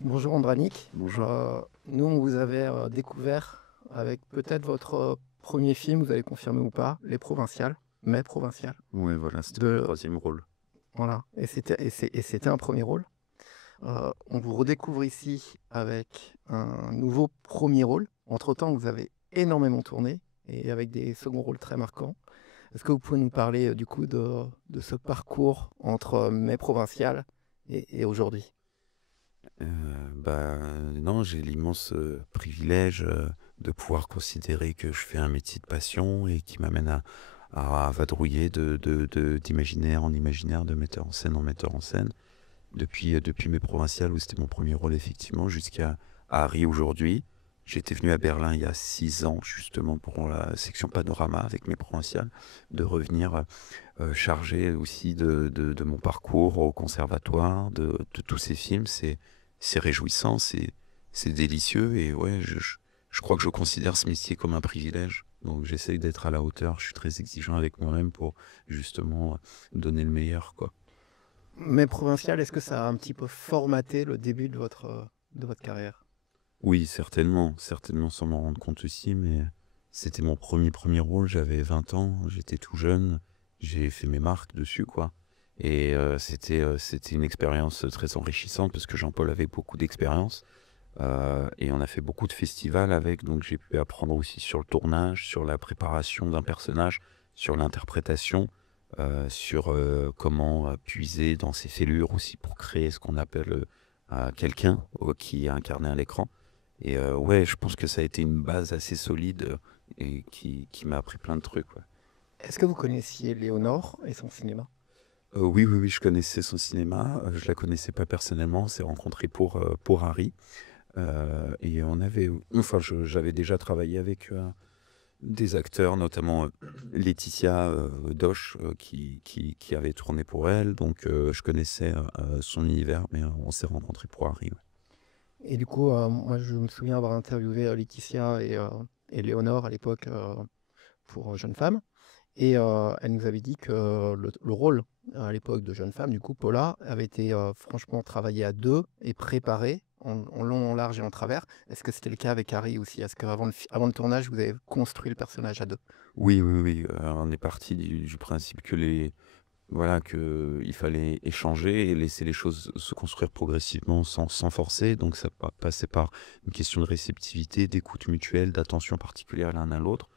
Bonjour Andranik. Bonjour. Nous, on vous avait découvert avec peut-être votre premier film, vous allez confirmer ou pas, Les Provinciales, mais Provinciales. Ouais, voilà, c'était mon De, troisième rôle. voilà, et c'était un premier rôle. On vous redécouvre ici avec un nouveau premier rôle. Entre-temps, vous avez énormément tourné et avec des seconds rôles très marquants. Est-ce que vous pouvez nous parler du coup de ce parcours entre Mai Provinciales et aujourd'hui? Non, j'ai l'immense privilège de pouvoir considérer que je fais un métier de passion et qui m'amène à vadrouiller d'imaginaire en imaginaire, de metteur en scène en metteur en scène. Depuis mes provinciales, où c'était mon premier rôle effectivement, jusqu'à Harry aujourd'hui. J'étais venu à Berlin il y a 6 ans, justement pour la section Panorama avec mes provinciales, de revenir chargé aussi de mon parcours au conservatoire, de tous ces films. C'est réjouissant, c'est délicieux et ouais, je crois que je considère ce métier comme un privilège. Donc j'essaye d'être à la hauteur, je suis très exigeant avec moi-même pour justement donner le meilleur, quoi. Mais provincial, est-ce que ça a un petit peu formaté le début de votre carrière? Oui, certainement, certainement sans m'en rendre compte aussi, mais c'était mon premier rôle, j'avais 20 ans, j'étais tout jeune, j'ai fait mes marques dessus, quoi. Et c'était une expérience très enrichissante parce que Jean-Paul avait beaucoup d'expérience et on a fait beaucoup de festivals avec, donc j'ai pu apprendre aussi sur le tournage, sur la préparation d'un personnage, sur l'interprétation, sur comment puiser dans ses fêlures aussi pour créer ce qu'on appelle quelqu'un qui est incarné à l'écran. Et ouais, je pense que ça a été une base assez solide et qui m'a appris plein de trucs. Ouais. Est-ce que vous connaissiez Léonore et son cinéma? Oui, oui, oui, je connaissais son cinéma. Je la connaissais pas personnellement. On s'est rencontrés pour Harry. Et on avait, enfin, j'avais déjà travaillé avec des acteurs, notamment Laetitia Doche, qui avait tourné pour elle. Donc, je connaissais son univers, mais on s'est rencontrés pour Harry. Ouais. Et du coup, moi, je me souviens avoir interviewé Laetitia et Léonore à l'époque pour Jeune Femme. Et elle nous avait dit que le rôle à l'époque de Jeune Femme, du coup, Paula, avait été franchement travaillé à deux et préparé en long, en large et en travers. Est-ce que c'était le cas avec Harry aussi? Est-ce qu'avant avant le tournage, vous avez construit le personnage à deux? Oui, oui, oui. On est parti du principe que voilà, que il fallait échanger et laisser les choses se construire progressivement sans forcer. Donc ça passait par une question de réceptivité, d'écoute mutuelle, d'attention particulière l'un à l'autre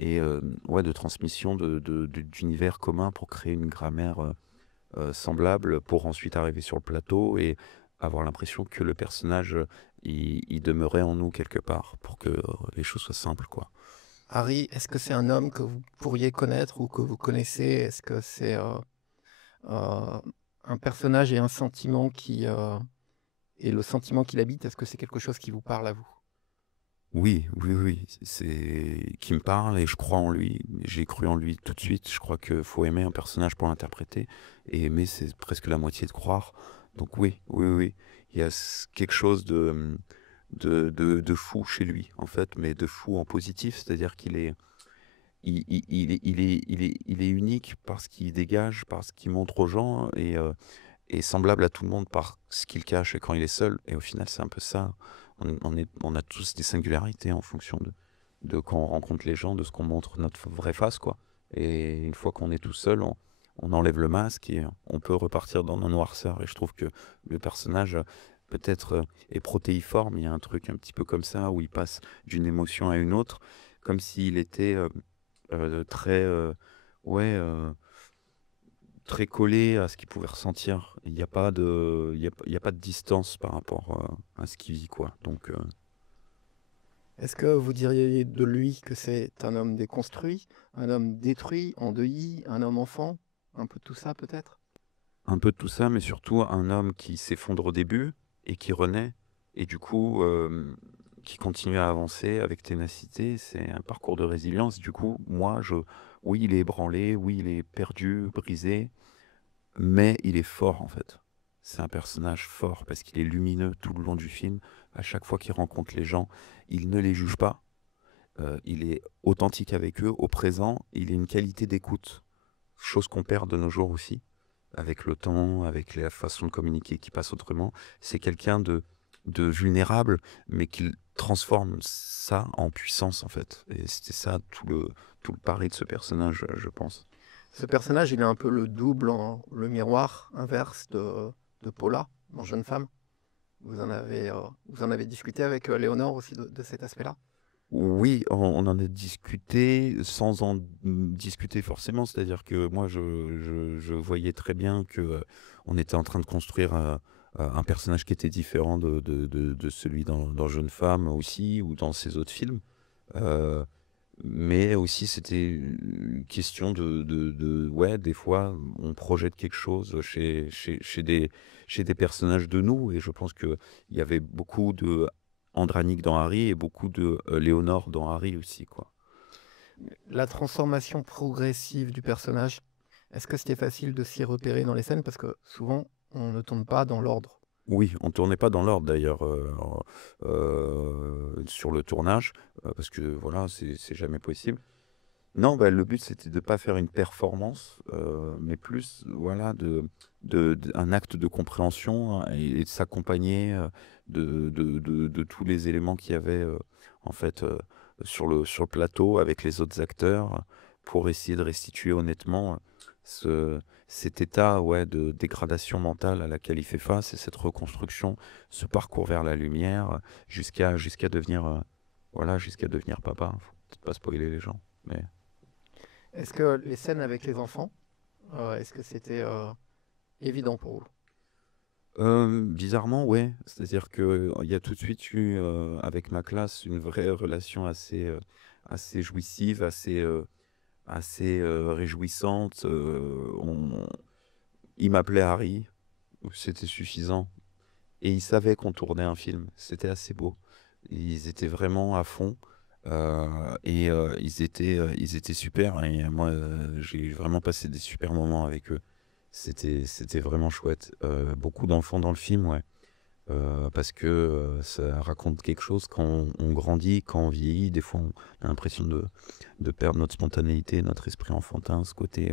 et ouais, de transmission d'univers communs pour créer une grammaire semblable pour ensuite arriver sur le plateau et avoir l'impression que le personnage il demeurait en nous quelque part pour que les choses soient simples, quoi. Harry, est-ce que c'est un homme que vous pourriez connaître ou que vous connaissez? Est-ce que c'est euh, un personnage et un sentiment et le sentiment qu'il habite, est-ce que c'est quelque chose qui vous parle à vous? Oui, oui, oui, c'est qui me parle et je crois en lui. J'ai cru en lui tout de suite. Je crois qu'il faut aimer un personnage pour l'interpréter et aimer, c'est presque la moitié de croire. Donc oui, oui, oui, il y a quelque chose de fou chez lui, en fait, mais de fou en positif, c'est-à-dire qu'il est, il est unique parce qu'il dégage, parce qu'il montre aux gens et semblable à tout le monde par ce qu'il cache quand il est seul. Et au final, c'est un peu ça. On a tous des singularités en fonction de quand on rencontre les gens, de ce qu'on montre notre vraie face, quoi. Et une fois qu'on est tout seul, on enlève le masque et on peut repartir dans nos noirceurs. Et je trouve que le personnage, peut-être, est protéiforme. Il y a un truc un petit peu comme ça où il passe d'une émotion à une autre, comme s'il était très, ouais, très collé à ce qu'il pouvait ressentir. Il n'y a pas de, il y a pas de distance par rapport à ce qu'il vit, quoi. Donc, Est-ce que vous diriez de lui que c'est un homme déconstruit, un homme détruit, endeuillé, un homme enfant? Un peu de tout ça peut-être? un peu de tout ça, mais surtout un homme qui s'effondre au début et qui renaît, et du coup, qui continue à avancer avec ténacité. C'est un parcours de résilience. Du coup, oui, il est ébranlé, oui, il est perdu, brisé, mais il est fort en fait. C'est un personnage fort parce qu'il est lumineux tout le long du film. À chaque fois qu'il rencontre les gens, il ne les juge pas. Il est authentique avec eux. Au présent, il a une qualité d'écoute, chose qu'on perd de nos jours aussi, avec le temps, avec la façon de communiquer qui passe autrement. C'est quelqu'un de vulnérable, mais qu'il transforme ça en puissance, en fait. Et c'était ça tout le pari de ce personnage, je pense. Ce personnage, il est un peu le double, le miroir inverse de Paula, dans Jeune Femme. Vous en avez discuté avec Léonore aussi de cet aspect-là? Oui, on en a discuté sans en discuter forcément. C'est-à-dire que moi, je voyais très bien que on était en train de construire un personnage qui était différent de celui dans Jeune Femme aussi, ou dans ses autres films. Euh, mais aussi, c'était une question ouais, des fois, on projette quelque chose chez des personnages de nous. Et je pense qu'il y avait beaucoup de Andranik dans Harry et beaucoup de Léonore dans Harry aussi, quoi. La transformation progressive du personnage, est-ce que c'était facile de s'y repérer dans les scènes? Parce que souvent, on ne tourne pas dans l'ordre. Oui, on tournait pas dans l'ordre d'ailleurs sur le tournage, parce que voilà, c'est jamais possible. Non, bah, le but c'était de pas faire une performance, mais plus voilà un acte de compréhension, hein, et de s'accompagner de tous les éléments qu'il y avait en fait sur le plateau avec les autres acteurs pour essayer de restituer honnêtement ce, cet état, ouais, de dégradation mentale à laquelle il fait face, et cette reconstruction, ce parcours vers la lumière jusqu'à devenir voilà, jusqu'à devenir papa. Faut peut-être pas spoiler les gens, mais Est-ce que les scènes avec les enfants, est-ce que c'était évident pour vous? Bizarrement, ouais. C'est-à-dire que il y a tout de suite eu, avec ma classe, une vraie relation assez jouissive, assez réjouissante. Il m'appelait Harry, c'était suffisant. Et ils savaient qu'on tournait un film. C'était assez beau. Ils étaient vraiment à fond. Et ils étaient super. Et moi, j'ai vraiment passé des super moments avec eux. C'était vraiment chouette. Beaucoup d'enfants dans le film, ouais. Parce que ça raconte quelque chose quand on grandit, quand on vieillit. Des fois, on a l'impression de perdre notre spontanéité, notre esprit enfantin, ce côté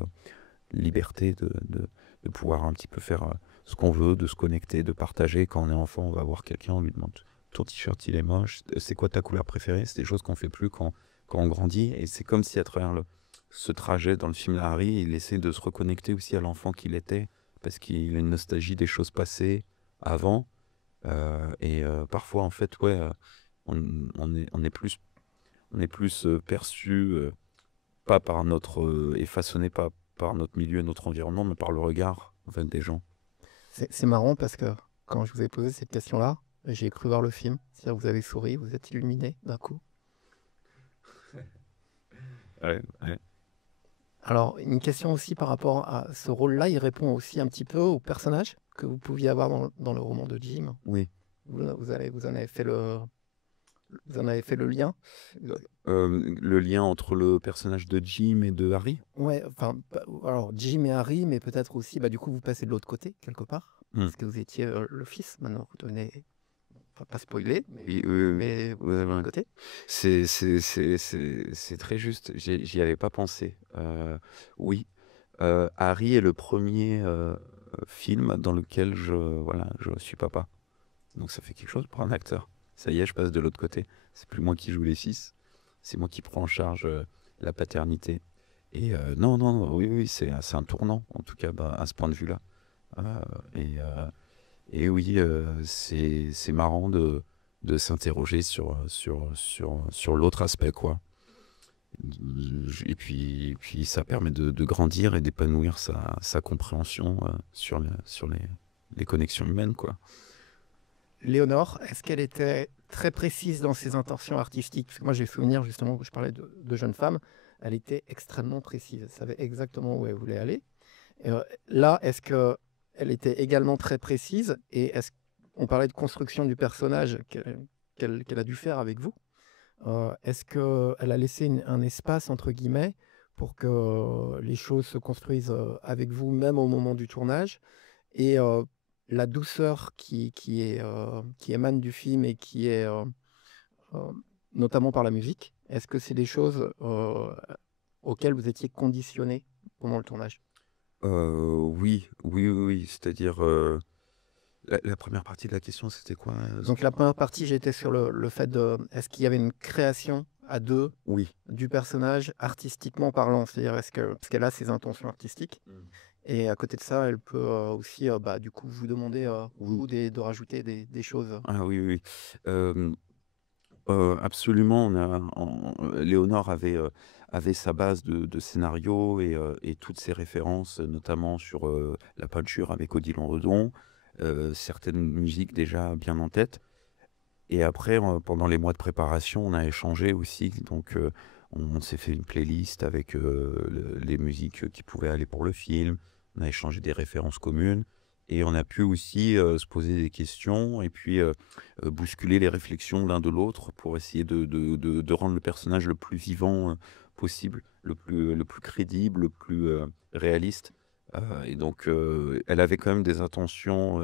liberté de pouvoir un petit peu faire ce qu'on veut, de se connecter, de partager. Quand on est enfant, on va voir quelqu'un, on lui demande ton t-shirt il est moche, c'est quoi ta couleur préférée? C'est des choses qu'on fait plus quand on grandit. Et c'est comme si à travers ce trajet dans le film Harry, il essaie de se reconnecter aussi à l'enfant qu'il était, parce qu'il a une nostalgie des choses passées avant. Parfois, en fait, ouais, on est plus perçu, pas par et façonné pas par notre milieu, notre environnement, mais par le regard, en fait, des gens. C'est marrant parce que quand je vous ai posé cette question-là, j'ai cru voir le film. C'est-à-dire que vous avez souri, vous êtes illuminé d'un coup. Ouais, ouais. Alors, une question aussi par rapport à ce rôle-là, il répond aussi un petit peu au personnage que vous pouviez avoir dans le roman de Jim. Oui. Vous en avez fait le lien. Le lien entre le personnage de Jim et de Harry. Ouais, enfin, alors Jim et Harry, mais peut-être aussi, bah, du coup, vous passez de l'autre côté, quelque part, Hmm. parce que vous étiez le fils. Maintenant, vous devenez, enfin, pas spoiler, Oui, oui, oui. mais vous Ouais, êtes de l'autre ouais. côté. C'est très juste. J'y avais pas pensé. Oui, Harry est le premier film dans lequel voilà, je suis papa. Donc ça fait quelque chose pour un acteur. Ça y est, je passe de l'autre côté. C'est plus moi qui joue les fils, c'est moi qui prends en charge la paternité. Et non, non, non, oui, oui, c'est un tournant, en tout cas, bah, à ce point de vue-là. Euh, et, euh, et oui, c'est marrant de s'interroger sur l'autre aspect, quoi. Et puis ça permet de grandir et d'épanouir sa compréhension sur les connexions humaines, quoi. Léonore, est-ce qu'elle était très précise dans ses intentions artistiques? Parce que moi, j'ai souvenir, justement, que je parlais de jeune femme, elle était extrêmement précise. Elle savait exactement où elle voulait aller. Et, là, est-ce qu'elle était également très précise? Et on parlait de construction du personnage qu'elle a dû faire avec vous. Est-ce qu'elle a laissé un espace, entre guillemets, pour que les choses se construisent avec vous, même au moment du tournage? Et la douceur qui émane du film et qui est euh, notamment par la musique, est-ce que c'est des choses auxquelles vous étiez conditionné pendant le tournage? Oui, oui, oui, oui. C'est-à-dire, La première partie de la question, c'était quoi? Donc la première partie, j'étais sur le fait de, est-ce qu'il y avait une création à deux Oui. du personnage artistiquement parlant? C'est-à-dire, parce qu'elle a ses intentions artistiques, et à côté de ça, elle peut aussi, bah, du coup, vous demander, vous, de rajouter des choses. Ah oui, oui, oui. Absolument, Léonore avait sa base de scénario et toutes ses références, notamment sur, la peinture avec Odilon Redon, certaines musiques déjà bien en tête. Et après, pendant les mois de préparation, on a échangé aussi. Donc, on s'est fait une playlist avec les musiques qui pouvaient aller pour le film. On a échangé des références communes. Et on a pu aussi se poser des questions et puis bousculer les réflexions l'un de l'autre pour essayer de rendre le personnage le plus vivant possible, le plus crédible, le plus réaliste. Et donc, elle avait quand même des intentions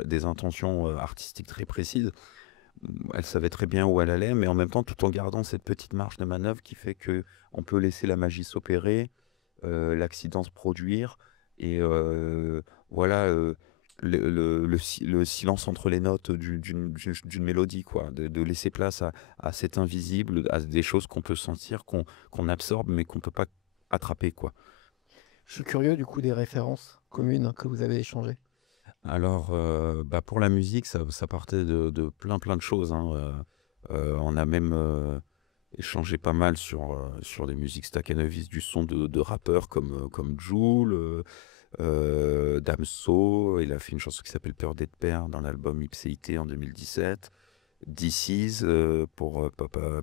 artistiques très précises. Elle savait très bien où elle allait, mais en même temps, tout en gardant cette petite marge de manœuvre qui fait que on peut laisser la magie s'opérer, l'accident se produire, et voilà, le silence entre les notes d'une mélodie, quoi, de laisser place à cet invisible, à des choses qu'on peut sentir, qu'on absorbe, mais qu'on peut pas attraper, quoi. Je suis curieux, du coup, des références communes que vous avez échangées. Alors, bah, pour la musique, ça partait de plein de choses, hein. On a même échangé pas mal sur des musiques Stakhanovitz, du son de rappeurs comme Jul, Damso. Il a fait une chanson qui s'appelle Peur d'être père dans l'album Ipséité en 2017. DC's pour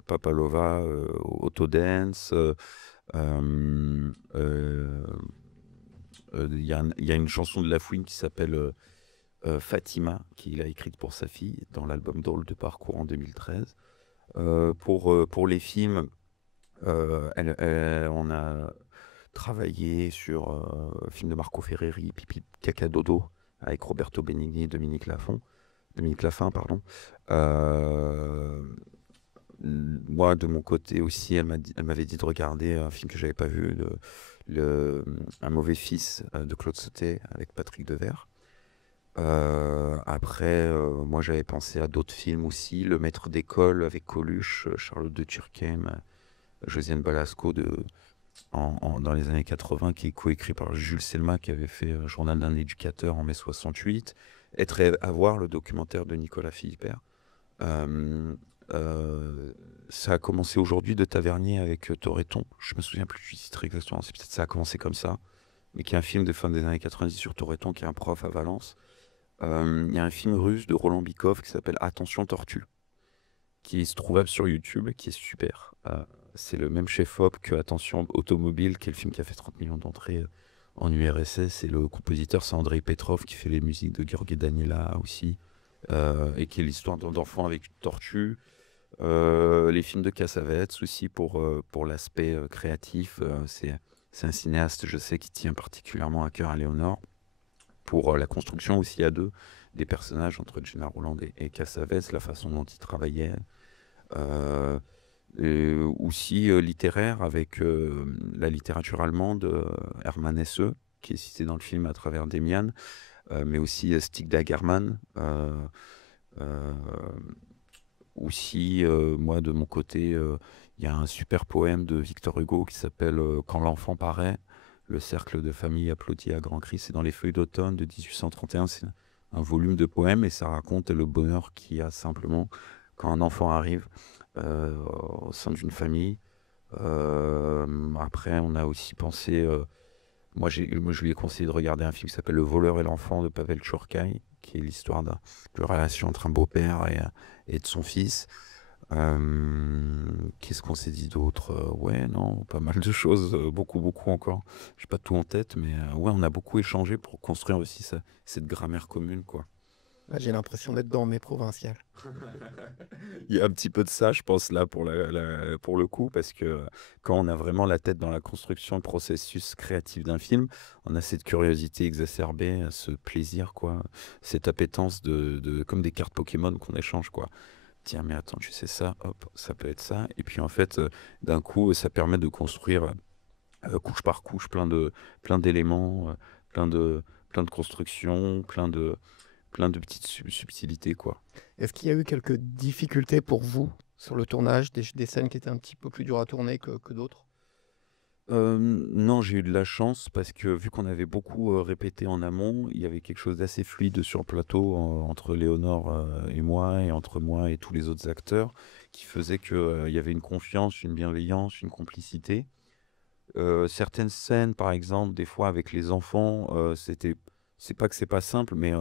Papalova, Autodance. Il y a une chanson de Lafouine qui s'appelle Fatima, qu'il a écrite pour sa fille dans l'album Drôle de parcours en 2013. Pour les films, on a travaillé sur un film de Marco Ferreri, Pipi Caca Dodo, avec Roberto Benigni et Dominique Laffin, pardon. Moi, de mon côté aussi, elle m'avait dit de regarder un film que j'avais pas vu, Un mauvais fils de Claude Sautet avec Patrick Devers. Après, moi j'avais pensé à d'autres films aussi, Le Maître d'école avec Coluche, Charlotte de Turckheim, Josiane Balasco dans les années 80, qui est coécrit par Jules Selma, qui avait fait Journal d'un éducateur en mai 68. Être et avoir, le documentaire de Nicolas Philibert. Ça a commencé aujourd'hui de Tavernier avec Toretton. Je me souviens plus du titre exactement, c'est peut-être ça a commencé comme ça, mais qui est un film de fin des années 90 sur Toretton, qui est un prof à Valence. Il y a un film russe de Roland Bykov qui s'appelle Attention Tortue, qui se trouvable sur YouTube, qui est super. C'est le même chef-op que Attention Automobile, qui est le film qui a fait 30 millions d'entrées en URSS. Et le compositeur, c'est Andrei Petrov, qui fait les musiques de Gheorghe Daniela aussi, et qui est l'histoire d'enfants avec une tortue. Les films de Cassavetes aussi pour l'aspect créatif. C'est un cinéaste, je sais, qui tient particulièrement à cœur à Léonore. Pour la construction aussi à deux des personnages entre Gena Roland et Cassavetes, la façon dont ils travaillaient. Aussi littéraire avec la littérature allemande, Hermann Hesse, qui est cité dans le film à travers Demian, mais aussi Stig Dagerman. Aussi, moi de mon côté, il y a un super poème de Victor Hugo qui s'appelle Quand l'enfant paraît. Le cercle de famille applaudit à grands cris. C'est dans les feuilles d'automne de 1831. C'est un volume de poèmes et ça raconte le bonheur qu'il y a simplement quand un enfant arrive au sein d'une famille. Après, on a aussi pensé... moi, je lui ai conseillé de regarder un film qui s'appelle Le voleur et l'enfant de Pavel Tchorkaï, qui est l'histoire de relation entre un beau-père et de son fils. Qu'est-ce qu'on s'est dit d'autre? Ouais, non, pas mal de choses, beaucoup encore. J'ai pas tout en tête, mais ouais, on a beaucoup échangé pour construire aussi cette grammaire commune, quoi. Là, j'ai l'impression d'être dans mes provinciales. Il y a un petit peu de ça, je pense, là, pour le coup, parce que quand on a vraiment la tête dans la construction, le processus créatif d'un film, on a cette curiosité exacerbée, ce plaisir, quoi, cette appétence comme des cartes Pokémon qu'on échange, quoi. Tiens, mais attends, tu sais ça, hop, ça peut être ça. Et puis en fait, d'un coup, ça permet de construire couche par couche plein d'éléments, plein de constructions, plein de petites subtilités, quoi. Est-ce qu'il y a eu quelques difficultés pour vous sur le tournage, des scènes qui étaient un petit peu plus dures à tourner que d'autres? Non, j'ai eu de la chance parce que vu qu'on avait beaucoup, répété en amont, il y avait quelque chose d'assez fluide sur le plateau entre Léonore, et moi et entre moi et tous les autres acteurs qui faisait que, il y avait une confiance, une bienveillance, une complicité. Certaines scènes, par exemple, des fois avec les enfants, c'est pas que c'est pas simple, mais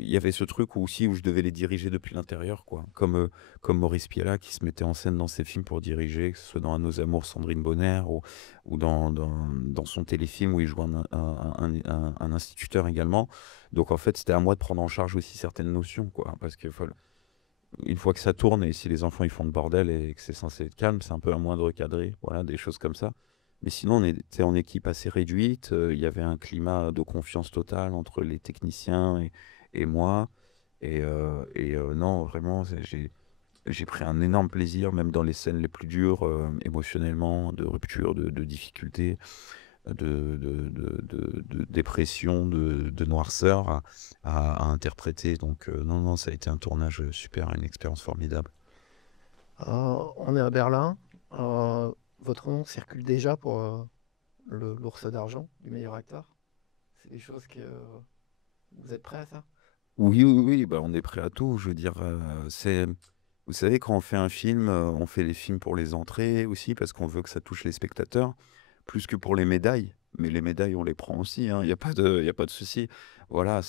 il y avait ce truc où aussi où je devais les diriger depuis l'intérieur, quoi. Comme Maurice Pialat qui se mettait en scène dans ses films pour diriger, que ce soit dans À nos amours, Sandrine Bonner, ou dans son téléfilm où il joue un instituteur également. Donc en fait, c'était à moi de prendre en charge aussi certaines notions, quoi. Parce que une fois que ça tourne et si les enfants ils font le bordel et que c'est censé être calme, c'est un peu à moins de recadrer, voilà, des choses comme ça. Mais sinon, on était en équipe assez réduite. Il y avait un climat de confiance totale entre les techniciens et moi. Non, vraiment, j'ai pris un énorme plaisir, même dans les scènes les plus dures, émotionnellement, de rupture, de difficultés, de dépression, de noirceur à interpréter. Donc, non, non, ça a été un tournage super, une expérience formidable. On est à Berlin. Votre nom circule déjà pour l'Ours d'argent du meilleur acteur. C'est des choses que vous êtes prêts à ça? Oui, oui, oui, bah, on est prêt à tout. Je veux dire, vous savez, quand on fait un film, on fait les films pour les entrées aussi, parce qu'on veut que ça touche les spectateurs, plus que pour les médailles. Mais les médailles, on les prend aussi, hein, il n'y a pas de, il y a pas de souci. Voilà,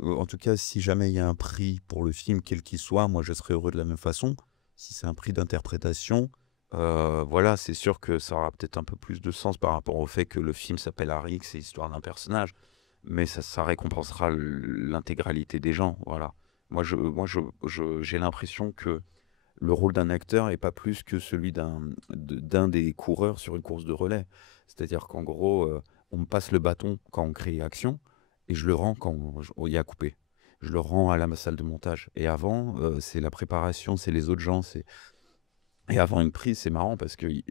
en tout cas, si jamais il y a un prix pour le film, quel qu'il soit, moi, je serais heureux de la même façon. Si c'est un prix d'interprétation, voilà, c'est sûr que ça aura peut-être un peu plus de sens par rapport au fait que le film s'appelle Harry, que c'est l'histoire d'un personnage. Mais ça récompensera l'intégralité des gens, voilà. J'ai l'impression que le rôle d'un acteur est pas plus que celui d'un des coureurs sur une course de relais. C'est-à-dire qu'en gros, on me passe le bâton quand on crée action et je le rends quand il y a coupé. Je le rends à la salle de montage. Et avant, c'est la préparation, c'est les autres gens. Et avant une prise, c'est marrant parce qu'il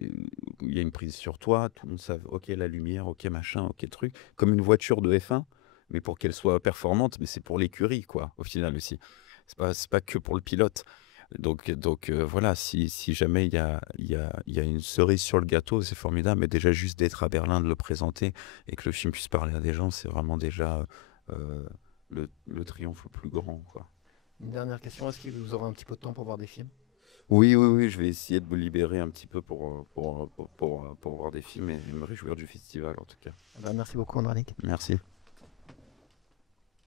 y a une prise sur toi, tout le monde sait, ok, la lumière, ok, machin, ok, truc. Comme une voiture de F1, mais pour qu'elle soit performante, mais c'est pour l'écurie, quoi, au final aussi. C'est pas que pour le pilote. Donc voilà, si jamais il y a une cerise sur le gâteau, c'est formidable. Mais déjà, juste d'être à Berlin, de le présenter et que le film puisse parler à des gens, c'est vraiment déjà le triomphe le plus grand, quoi. Une dernière question, est-ce que vous aurez un petit peu de temps pour voir des films? Oui, oui, oui, je vais essayer de me libérer un petit peu pour voir des films et me réjouir du festival, en tout cas. Eh ben, merci beaucoup, Andranik. Merci.